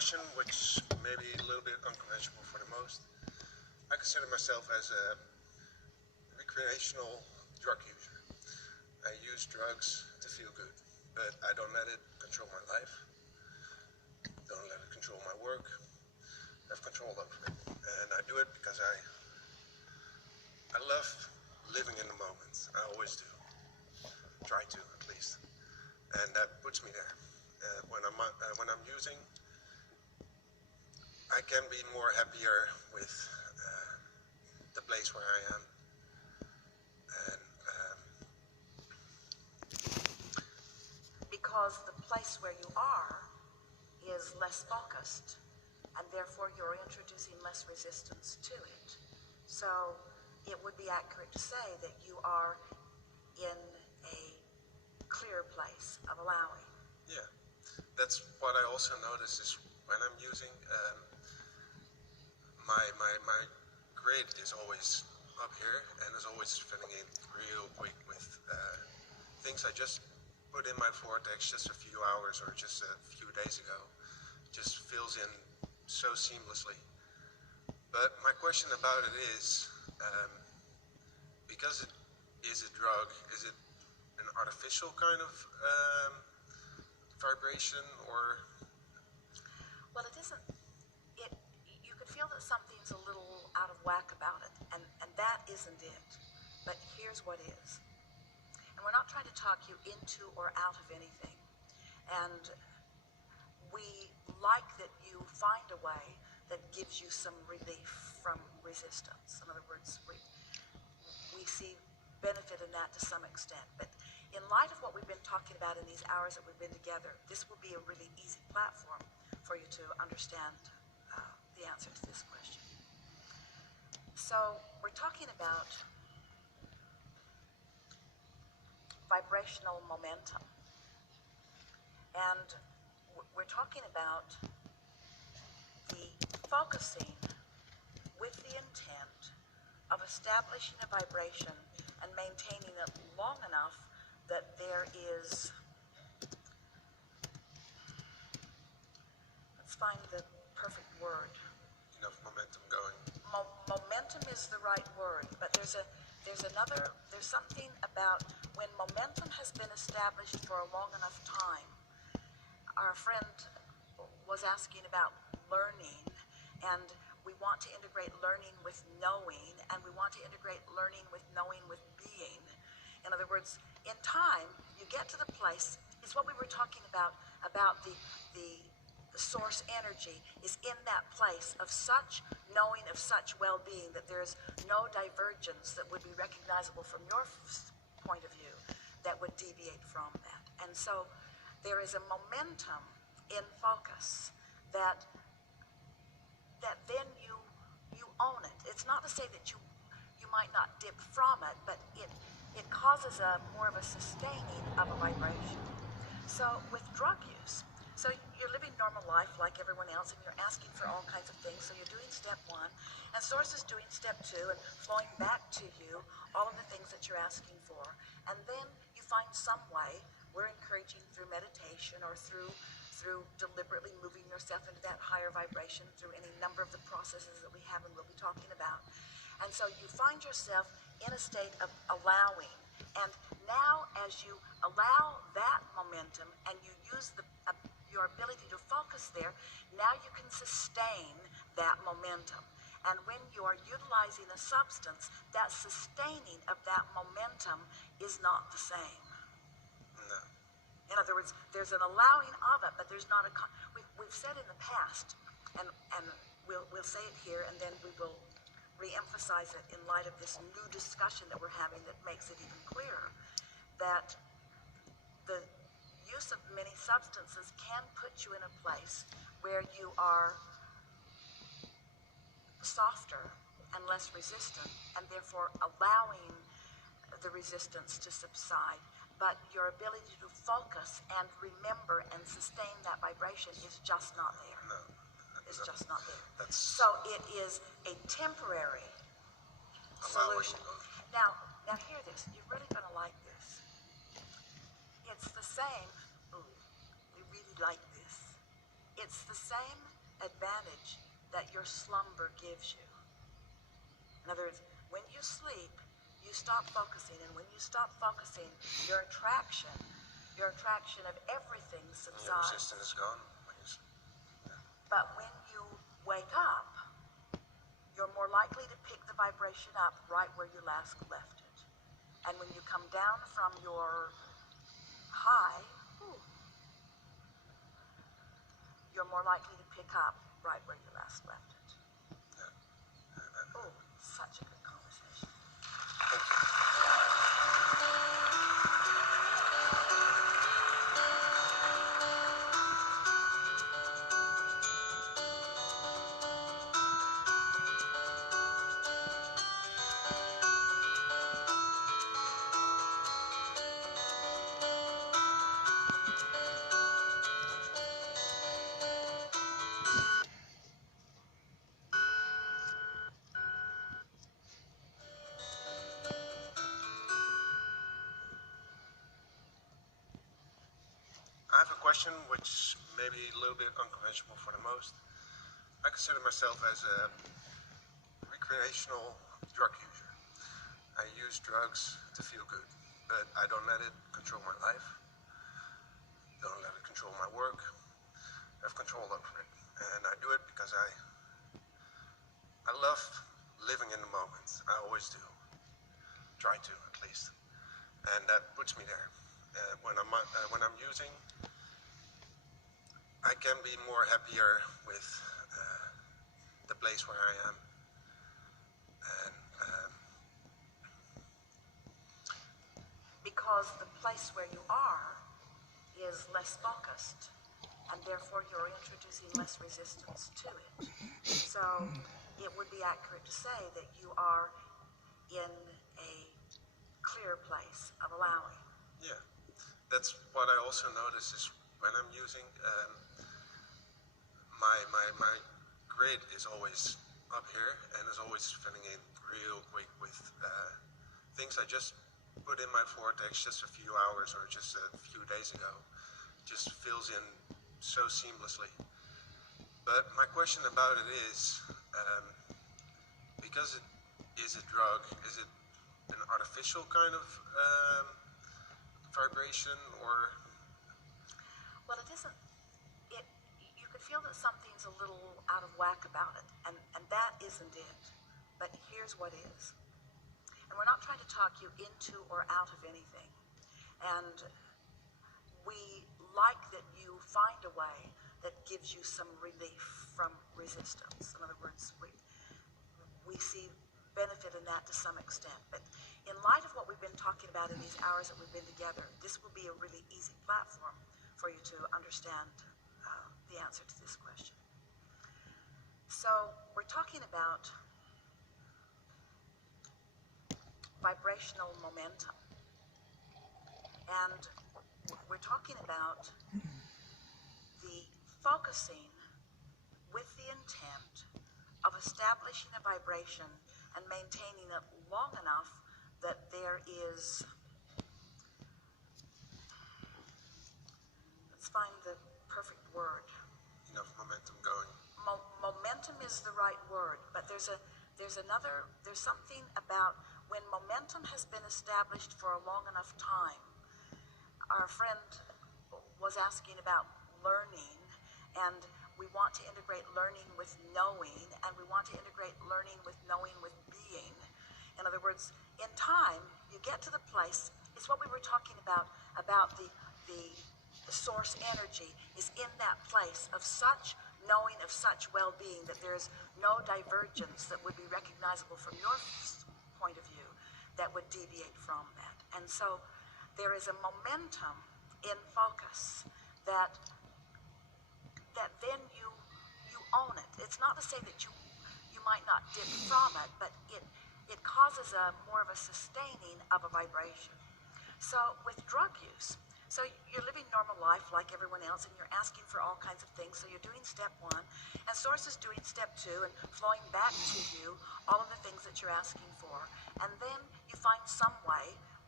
question, which may be a little bit unconventional for the most. I consider myself as a recreational drug user. I use drugs to feel good, but I don't let it control my life. Don't let it control my work. I have control over it, and I do it because I love living in the moment. I always do. Try to, at least, and that puts me there. When I'm using, I can be more happier with the place where I am, and because the place where you are is less focused, and therefore you're introducing less resistance to it. So it would be accurate to say that you are in a clear place of allowing. Yeah, that's what I also notice is when I'm using, my grid is always up here and is always filling in real quick with things I just put in my vortex just a few hours or just a few days ago. Just fills in so seamlessly. But my question about it is, because it is a drug, is it an artificial kind of vibration, or? Well, it isn't. You could feel that something's a little out of whack about it, and that isn't it. But here's what is. And we're not trying to talk you into or out of anything. And we like that you find a way that gives you some relief from resistance. In other words, we see benefit in that to some extent. But in light of what we've been talking about in these hours that we've been together, this will be a really easy platform for you to understand the answer to this question. So we're talking about vibrational momentum. And we're talking about the focusing with the intent of establishing a vibration and maintaining it long enough that there is, let's find the perfect word. Enough momentum going. Momentum is the right word, but there's something about when momentum has been established for a long enough time. Our friend was asking about learning, and we want to integrate learning with knowing, and we want to integrate learning with knowing with being. In other words, in time, you get to the place, it's what we were talking about the source energy is in that place of such knowing, of such well-being, that there's no divergence that would be recognizable from your point of view that would deviate from that. And so there is a momentum in focus that then you own it. It's not to say that you might not dip from it, but it causes more of a sustaining of a vibration. So with drug use, so you're living normal life like everyone else, and you're asking for all kinds of things. So you're doing step 1, and Source is doing step 2 and flowing back to you all of the things that you're asking for. And then you find some way, we're encouraging through meditation or through deliberately moving yourself into that higher vibration through any number of the processes that we have and we'll be talking about. And so you find yourself in a state of allowing. And now as you allow that momentum and you use your ability to focus there, now you can sustain that momentum. And when you are utilizing a substance, that sustaining of that momentum is not the same. No. In other words, there's an allowing of it, but there's not a... We've said in the past, and we'll say it here, and then we will re-emphasize it in light of this new discussion that we're having that makes it even clearer, that the use of many substances can put you in a place where you are softer and less resistant, and therefore allowing the resistance to subside. But your ability to focus and remember and sustain that vibration is just not there. No. It's just not there. So it is a temporary solution. Now hear this. You're really going to like this. It's the same. Ooh, we really like this. it's the same advantage that your slumber gives you. In other words, when you sleep, you stop focusing, and when you stop focusing, your attraction of everything Your subsides. resistance is gone. But when you wake up, you're more likely to pick the vibration up right where you last left it. And when you come down from your high, you're more likely to pick up right where you last left it. Oh, such a good conversation. Thank you. I have a question which may be a little bit unconventional for the most. I consider myself as a recreational drug user. I use drugs to feel good, but I don't let it control my life. Don't let it control my work. I have control over it. And I do it because I love living in the moment. I always do. Try to, at least. And that puts me there. When I'm using, I can be more happier with the place where I am. And Because the place where you are is less focused, and therefore you're introducing less resistance to it. So it would be accurate to say that you are in a clear place of allowing. yeah, that's what I also notice is when I'm using, my grid is always up here and is always filling in real quick with things I just put in my vortex just a few hours or just a few days ago. Just fills in so seamlessly. But my question about it is, because it is a drug, is it an artificial kind of vibration, or? Well, it isn't. You could feel that something's a little out of whack about it, and that isn't it. But here's what is. And we're not trying to talk you into or out of anything. And we like that you find a way that gives you some relief from resistance. In other words, we see benefit in that to some extent. But in light of what we've been talking about in these hours that we've been together, this will be a really easy platform for you to understand the answer to this question. So we're talking about vibrational momentum. And we're talking about the focusing with the intent of establishing a vibration and maintaining it long enough that there is, let's find the perfect word. Enough momentum going. Momentum is the right word, but there's something about when momentum has been established for a long enough time. Our friend was asking about learning, and we want to integrate learning with knowing, and we want to integrate learning with knowing with being. In other words, in time, you get to the place, it's what we were talking about the source energy is in that place of such knowing, of such well-being, that there's no divergence that would be recognizable from your point of view that would deviate from that. And so there is a momentum in focus that then you own it. It's not to say that you might not dip from it, but it causes more of a sustaining of a vibration. So with drug use, so you're living normal life like everyone else, and you're asking for all kinds of things. So you're doing step 1, and Source is doing step 2 and flowing back to you all of the things that you're asking for. And then you find some way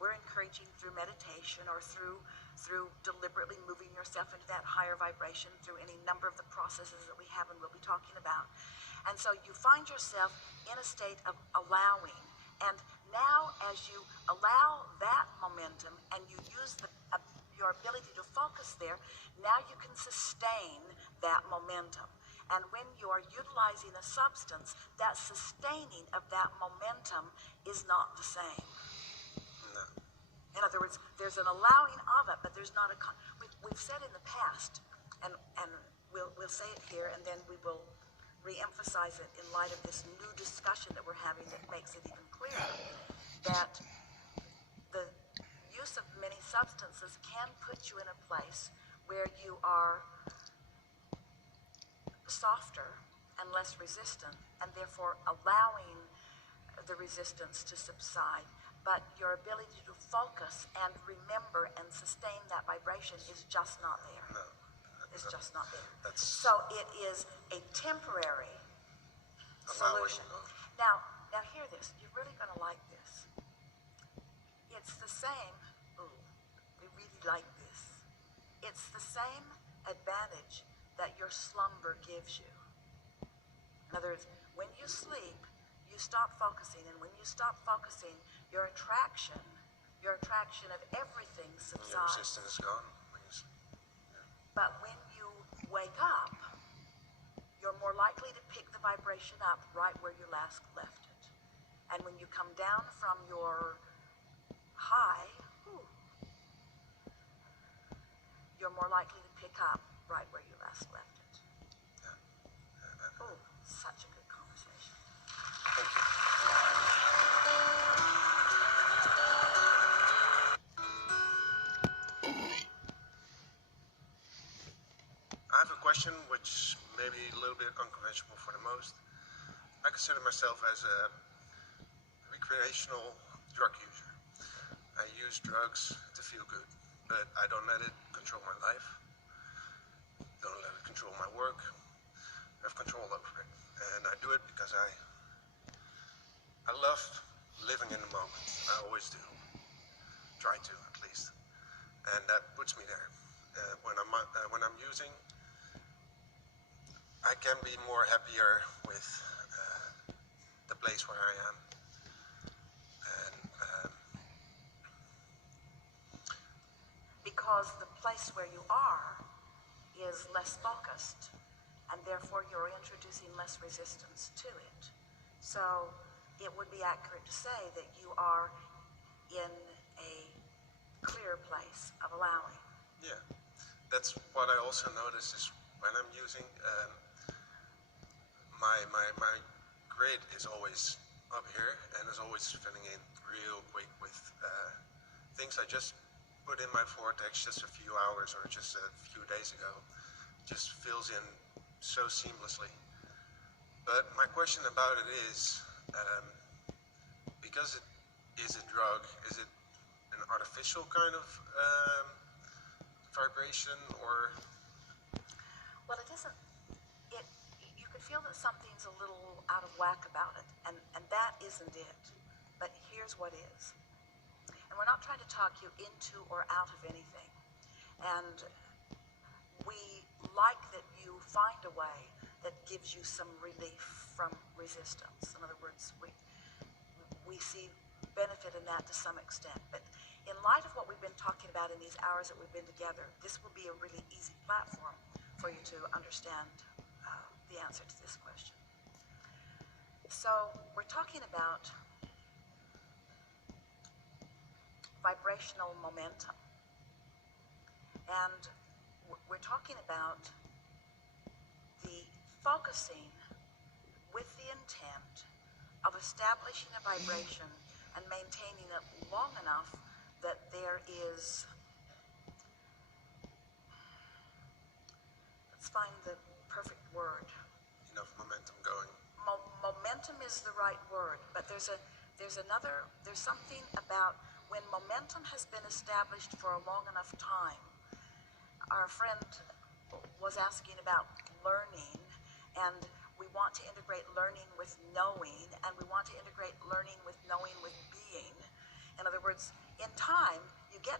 we're encouraging through meditation or through deliberately moving yourself into that higher vibration through any number of the processes that we have and we'll be talking about. And so you find yourself in a state of allowing. And now as you allow that momentum and you use your ability to focus there, now you can sustain that momentum. And when you are utilizing a substance, that sustaining of that momentum is not the same. No. In other words, there's an allowing of it, but there's not a... We've said in the past, and we'll say it here, and then we will re-emphasize it in light of this new discussion that we're having that makes it even clearer, that the use of many substances can put you in a place where you are softer and less resistant, and therefore allowing the resistance to subside. But your ability to focus and remember and sustain that vibration is just not there. No. It's just not there. That's So it is a temporary solution. Now hear this. You're really going to like this. It's the same. Ooh, we really like this. It's the same advantage that your slumber gives you. In other words, when you sleep, you stop focusing, and when you stop focusing, your attraction of everything Your subsides. resistance is gone. But when you wake up, you're more likely to pick the vibration up right where you last left it. And when you come down from your high, you're more likely to pick up right where you last left it. Oh, such a good conversation. Thank you. I have a question which may be a little bit unconventional for the most. I consider myself as a recreational drug user. I use drugs to feel good, but I don't let it control my life. Don't let it control my work. I have control over it. And I do it because I love living in the moment. I always do. Try to, at least. And that puts me there. When I'm using, I can be more happier with the place where I am. And Because the place where you are is less focused, and therefore you're introducing less resistance to it. So it would be accurate to say that you are in a clear place of allowing. yeah, that's what I also notice is when I'm using, my grid is always up here and is always filling in real quick with things I just put in my vortex just a few hours or just a few days ago. Just fills in so seamlessly. But my question about it is, because it is a drug, is it an artificial kind of vibration, or? Well, it isn't. You could feel that something's a little out of whack about it, and that isn't it. But here's what is. And we're not trying to talk you into or out of anything. And we like that you find a way that gives you some relief from resistance. In other words, we see benefit in that to some extent. But in light of what we've been talking about in these hours that we've been together, this will be a really easy platform for you to understand the answer to this question. So we're talking about vibrational momentum. And we're talking about the focusing with the intent of establishing a vibration and maintaining it long enough that there is, let's find the perfect word. Enough momentum going. Momentum is the right word, but there's something about when momentum has been established for a long enough time. Our friend was asking about learning, and we want to integrate learning with knowing, and we want to integrate learning with knowing with being. In other words, in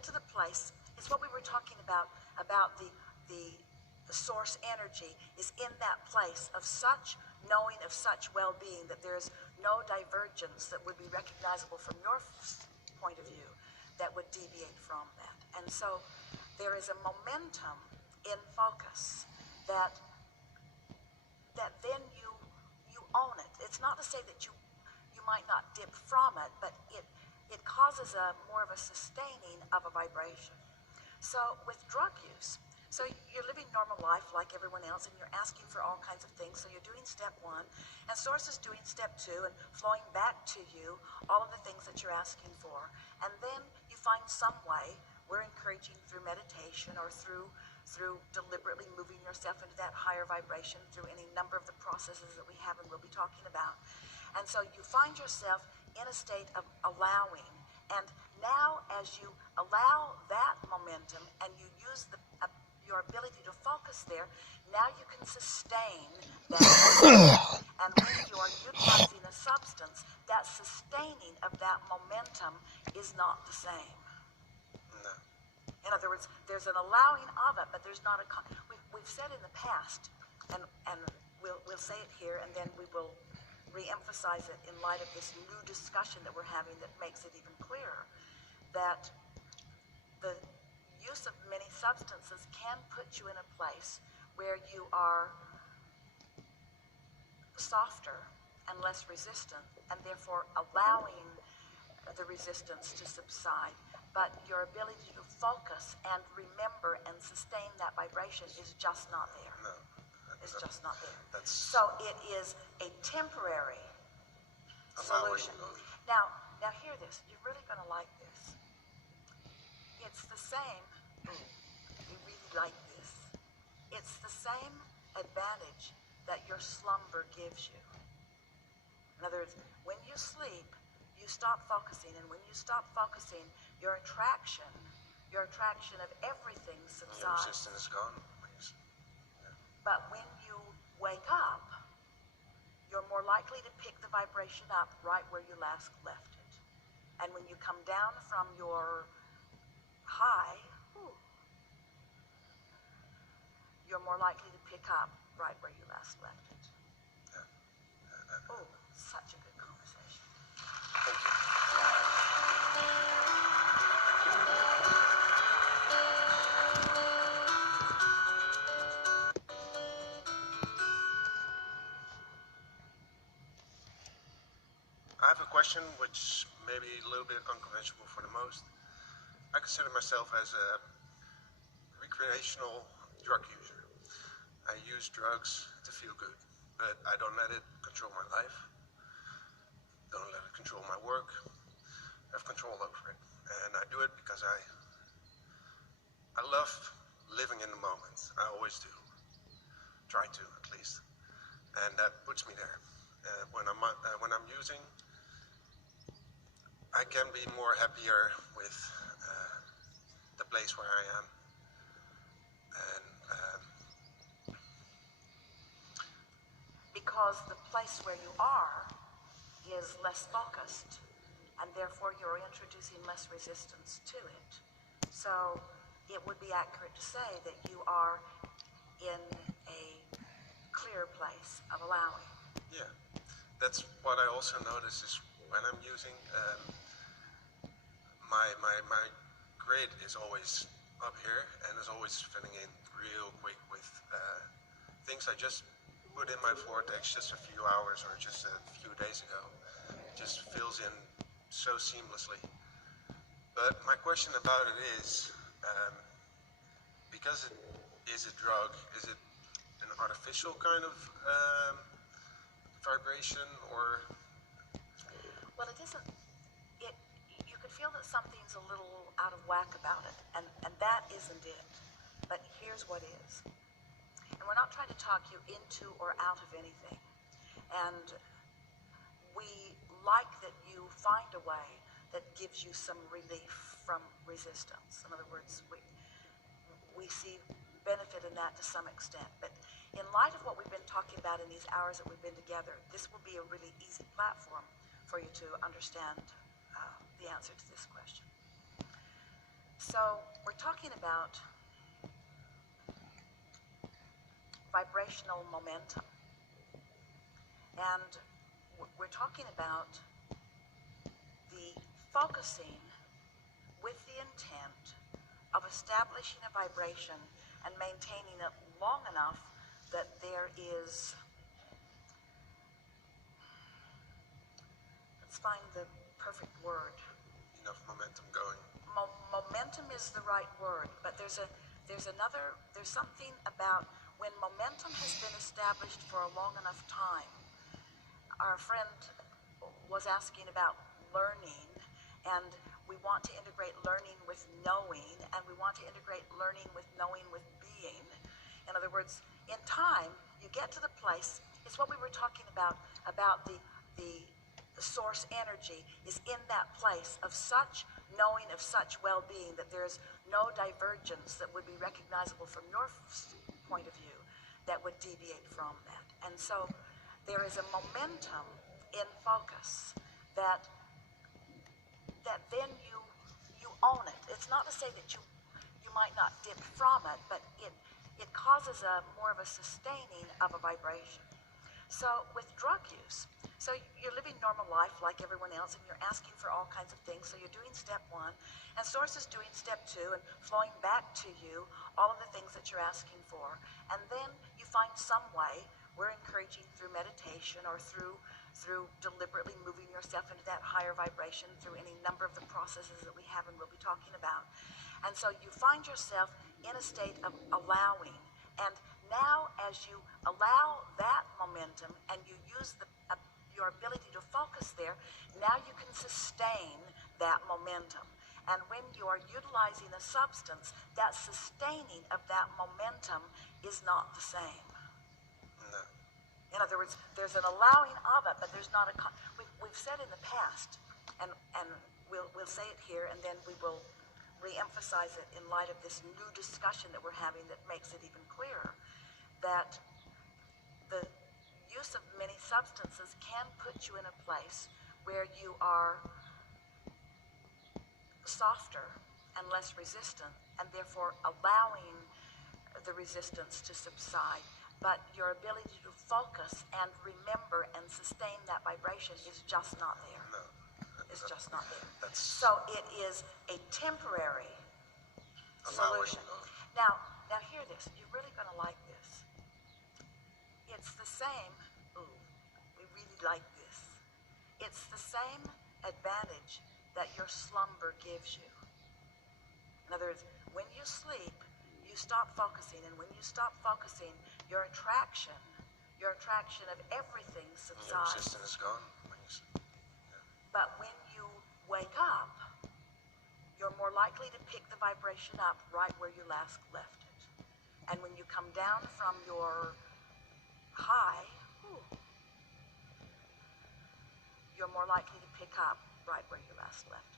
to the place, it's what we were talking about the source energy is in that place of such knowing, of such well-being, that there's no divergence that would be recognizable from your point of view that would deviate from that. And so there is a momentum in focus that then you own it. It's not to say that you might not dip from it, but it causes a more of a sustaining of a vibration. So with drug use, so you're living normal life like everyone else, and you're asking for all kinds of things. So you're doing step one, and Source is doing step two, and flowing back to you all of the things that you're asking for. And then you find some way, we're encouraging through meditation or through deliberately moving yourself into that higher vibration through any number of the processes that we have and we'll be talking about. And so you find yourself in a state of allowing. And now as you allow that momentum and you use your ability to focus there, now you can sustain that momentum. And when you are utilizing a substance, that sustaining of that momentum is not the same. No. In other words, there's an allowing of it, but there's not a... We've said in the past, and we'll say it here, and then we will re-emphasize it in light of this new discussion that we're having that makes it even clearer, that the use of many substances can put you in a place where you are softer and less resistant, and therefore allowing the resistance to subside. But your ability to focus and remember and sustain that vibration is just not there. No. It's just not there. So it is a temporary allowing solution. those. Now hear this. You're really going to like this. It's the same. You really like this. It's the same advantage that your slumber gives you. In other words, when you sleep, you stop focusing, and when you stop focusing, your attraction of everything Your subsides. resistance is gone. But when you wake up, you're more likely to pick the vibration up right where you last left it. And when you come down from your high, you're more likely to pick up right where you last left it. Oh, such a good conversation. Thank you. I have a question which may be a little bit unconventional for the most. I consider myself as a recreational drug user. I use drugs to feel good, but I don't let it control my life. Don't let it control my work. I have control over it. And I do it because I love living in the moment. I always do. Try to, at least. And that puts me there. When I'm using, I can be more happier with the place where I am. And because the place where you are is less focused, and therefore you're introducing less resistance to it. So it would be accurate to say that you are in a clear place of allowing. yeah, that's what I also notice is when I'm using, my grid is always up here and is always filling in real quick with things I just put in my vortex just a few hours or just a few days ago. It just fills in so seamlessly. But my question about it is, because it is a drug, is it an artificial kind of vibration, or? Well, it isn't. You could feel that something's a little out of whack about it, and that isn't it. But here's what is. And we're not trying to talk you into or out of anything. And we like that you find a way that gives you some relief from resistance. In other words, we see benefit in that to some extent. But in light of what we've been talking about in these hours that we've been together, this will be a really easy platform for you to understand the answer to this question. So we're talking about vibrational momentum. And we're talking about the focusing with the intent of establishing a vibration and maintaining it long enough that there is, let's find the perfect word. Enough momentum going. Momentum is the right word, but there's something about when momentum has been established for a long enough time. Our friend was asking about learning, and we want to integrate learning with knowing, and we want to integrate learning with knowing with being. In other words, in time, you get to the place, it's what we were talking about the source energy is in that place of such knowing, of such well-being, that there's no divergence that would be recognizable from your point of view that would deviate from that. And so there is a momentum in focus that then you own it. It's not to say that you might not dip from it, but it causes more of a sustaining of a vibration. So with drug use, so you're living normal life like everyone else, and you're asking for all kinds of things. So you're doing step 1, and Source is doing step 2 and flowing back to you all of the things that you're asking for. And then you find some way, we're encouraging through meditation or through deliberately moving yourself into that higher vibration through any number of the processes that we have and we'll be talking about. And so you find yourself in a state of allowing. And now as you allow that momentum and you use your ability to focus there, now you can sustain that momentum. And when you are utilizing a substance, that sustaining of that momentum is not the same. No. In other words, there's an allowing of it, but there's not a... We've said in the past, and we'll say it here, and then we will re-emphasize it in light of this new discussion that we're having that makes it even clearer, that the use of many substances can put you in a place where you are softer and less resistant, and therefore allowing the resistance to subside. But your ability to focus and remember and sustain that vibration is just not there. No. It's just not there. That's So it is a temporary solution. Now hear this. You're really going to like this. It's the same. Ooh, we really like this. It's the same advantage that your slumber gives you. In other words, when you sleep, you stop focusing, and when you stop focusing, your attraction of everything Your subsides. resistance is gone. But when you wake up, you're more likely to pick the vibration up right where you last left it. And when you come down from your high, you're more likely to pick up right where you last left it.